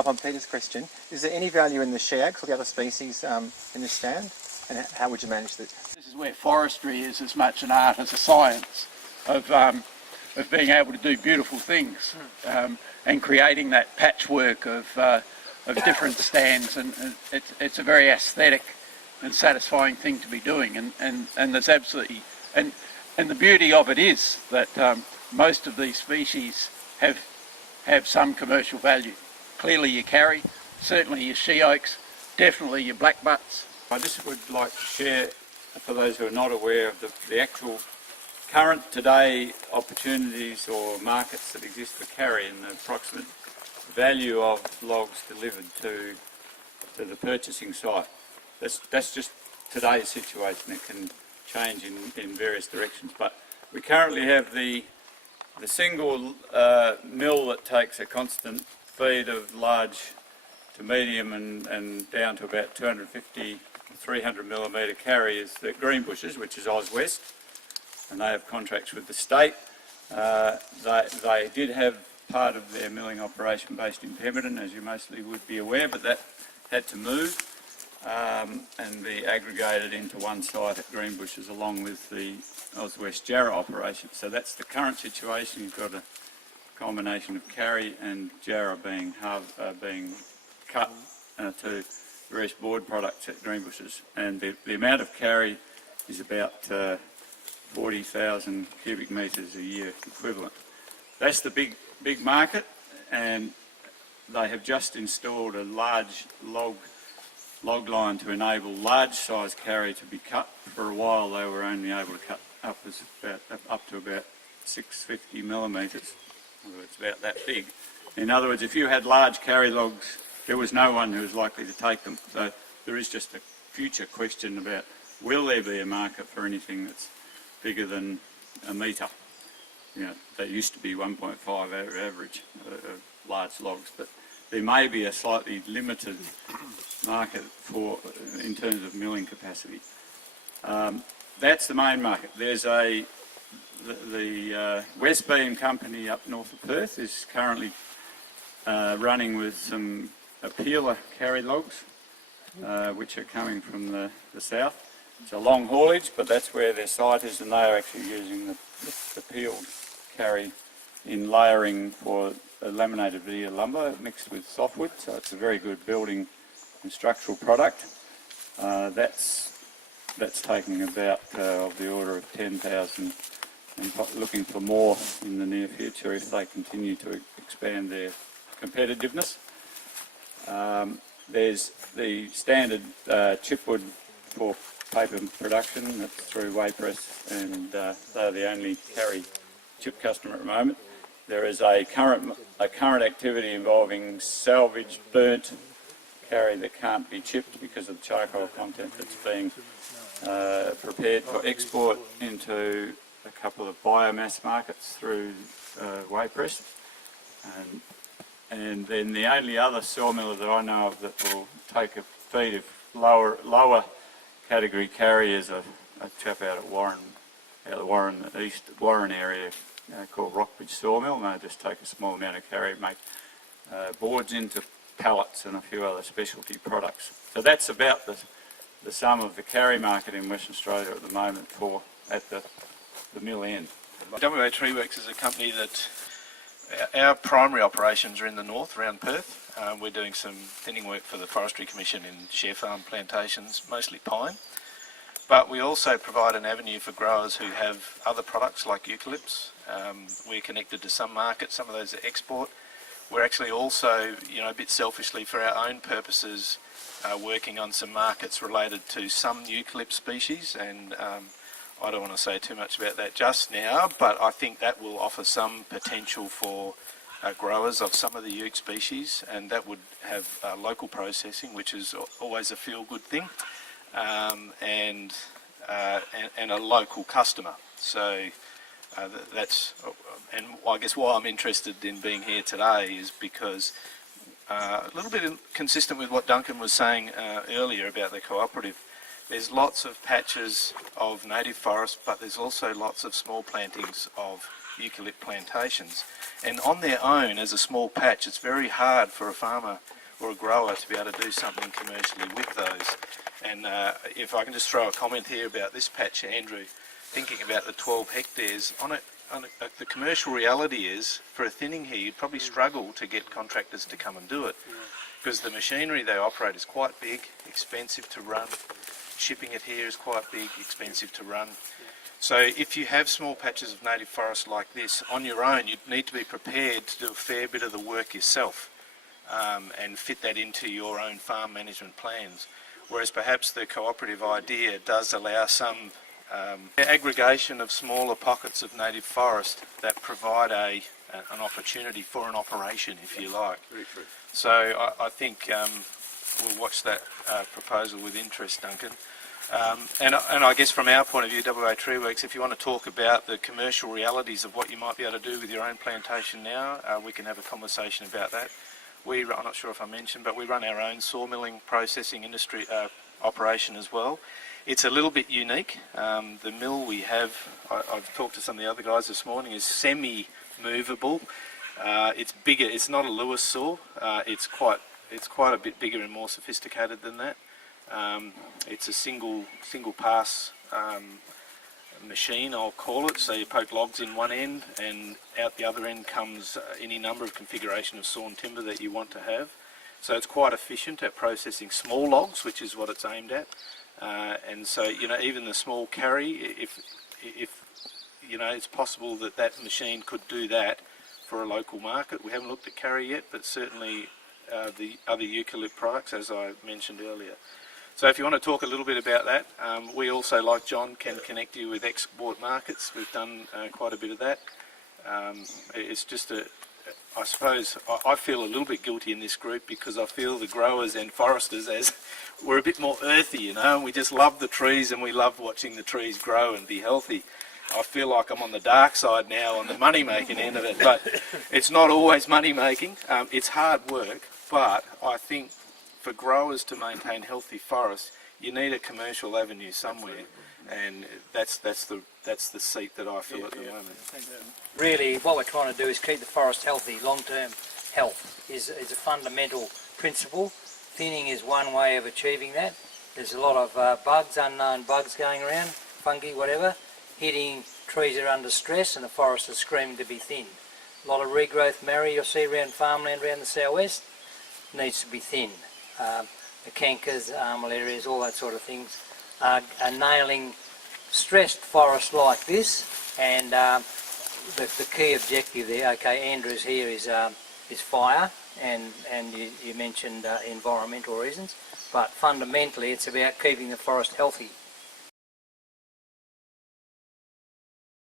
Up on Peter's question, is there any value in the sheags or the other species in this stand, and how would you manage this? This is where forestry is as much an art as a science of being able to do beautiful things and creating that patchwork of different stands, and it's a very aesthetic and satisfying thing to be doing, and there's absolutely and the beauty of it is that most of these species have some commercial value. Clearly your carry, certainly your she oaks, definitely your blackbutts. I just would like to share, for those who are not aware of the actual current today opportunities or markets that exist for carry and the approximate value of logs delivered to the purchasing site. That's just today's situation. It can change in various directions, but we currently have the single mill that takes a constant feed of large to medium and down to about 250 300 millimetre carry is the Greenbushes, which is West, and they have contracts with the state. They did have part of their milling operation based in Pemberton, as you mostly would be aware, but that had to move and be aggregated into one site at Greenbushes along with the West Jarrah operation. So that's the current situation. You've got a combination of carry and Jarrah being cut to various board products at Greenbushes, and the amount of carry is about 40,000 cubic metres a year equivalent. That's the big market, and they have just installed a large log line to enable large size carry to be cut. For a while they were only able to cut up to about 650 millimetres. It's about that big. In other words, if you had large carry logs, there was no one who was likely to take them. So there is just a future question about, will there be a market for anything that's bigger than a metre? You know, that used to be 1.5 average of large logs, but there may be a slightly limited market in terms of milling capacity. That's the main market. There's the West Beam company up north of Perth is currently running with some peeler carry logs, which are coming from the south. It's a long haulage, but that's where their site is, and they are actually using the peeled carry in layering for laminated veneer lumber mixed with softwood, so it's a very good building and structural product. That's taking about of the order of 10,000, and looking for more in the near future if they continue to expand their competitiveness. There's the standard chipwood for paper production, that's through Waypress, and they're the only carry chip customer at the moment. There is a current activity involving salvaged, burnt carry that can't be chipped because of the charcoal content that's being prepared for export into a couple of biomass markets through Waypress. And then the only other sawmiller that I know of that will take a feed of lower category carry is a chap out at the East Warren area called Rockbridge Sawmill, and they just take a small amount of carry, make boards into pallets and a few other specialty products. So that's about the sum of the carry market in Western Australia at the moment at the mill end. WA Treeworks is a company that our primary operations are in the north around Perth. We're doing some thinning work for the Forestry Commission in share farm plantations, mostly pine. But we also provide an avenue for growers who have other products like eucalypts. We're connected to some markets, some of those are export. We're actually also, a bit selfishly for our own purposes, working on some markets related to some eucalypt species, and I don't want to say too much about that just now, but I think that will offer some potential for growers of some of the euc species, and that would have local processing, which is always a feel-good thing, and a local customer. So that's, and I guess why I'm interested in being here today is because a little bit consistent with what Duncan was saying earlier about the cooperative. There's lots of patches of native forest, but there's also lots of small plantings of eucalypt plantations. And on their own, as a small patch, it's very hard for a farmer or a grower to be able to do something commercially with those. And if I can just throw a comment here about this patch, Andrew, thinking about the 12 hectares, the commercial reality is, for a thinning here, you'd probably struggle to get contractors to come and do it, because the machinery they operate is quite big, expensive to run. Shipping it here is quite big, expensive to run. So if you have small patches of native forest like this on your own, you need to be prepared to do a fair bit of the work yourself and fit that into your own farm management plans. Whereas perhaps the cooperative idea does allow some aggregation of smaller pockets of native forest that provide an opportunity for an operation, if you like. Very true. So I think we'll watch that proposal with interest, Duncan. And I guess from our point of view, WA Tree Works, if you want to talk about the commercial realities of what you might be able to do with your own plantation now, we can have a conversation about that. I'm not sure if I mentioned, but we run our own sawmilling processing industry operation as well. It's a little bit unique. The mill we have, I've talked to some of the other guys this morning, is semi-movable. It's bigger. It's not a Lewis saw. It's quite a bit bigger and more sophisticated than that. It's a single pass machine, I'll call it. So you poke logs in one end, and out the other end comes any number of configuration of sawn timber that you want to have. So it's quite efficient at processing small logs, which is what it's aimed at. And so, you know, even the small carry, if you know, it's possible that that machine could do that for a local market. We haven't looked at carry yet, but certainly the other eucalypt products, as I mentioned earlier. So if you want to talk a little bit about that, we also, like John, can connect you with export markets. We've done quite a bit of that. It's just I suppose I feel a little bit guilty in this group, because I feel the growers and foresters as we're a bit more earthy, you know, and we just love the trees and we love watching the trees grow and be healthy. I feel like I'm on the dark side now, on the money making end of it, but it's not always money making. It's hard work, but I think for growers to maintain healthy forests, you need a commercial avenue somewhere, and that's the seat that I feel at the moment. Really, what we're trying to do is keep the forest healthy. Long-term health is a fundamental principle. Thinning is one way of achieving that. There's a lot of bugs, unknown bugs going around, fungi, whatever, hitting trees that are under stress, and the forest is screaming to be thinned. A lot of regrowth marri you'll see around farmland around the southwest needs to be thinned. The cankers, armal areas, all that sort of things are nailing stressed forests like this. And the key objective there, okay, Andrew's here, is fire, and you mentioned environmental reasons, but fundamentally it's about keeping the forest healthy.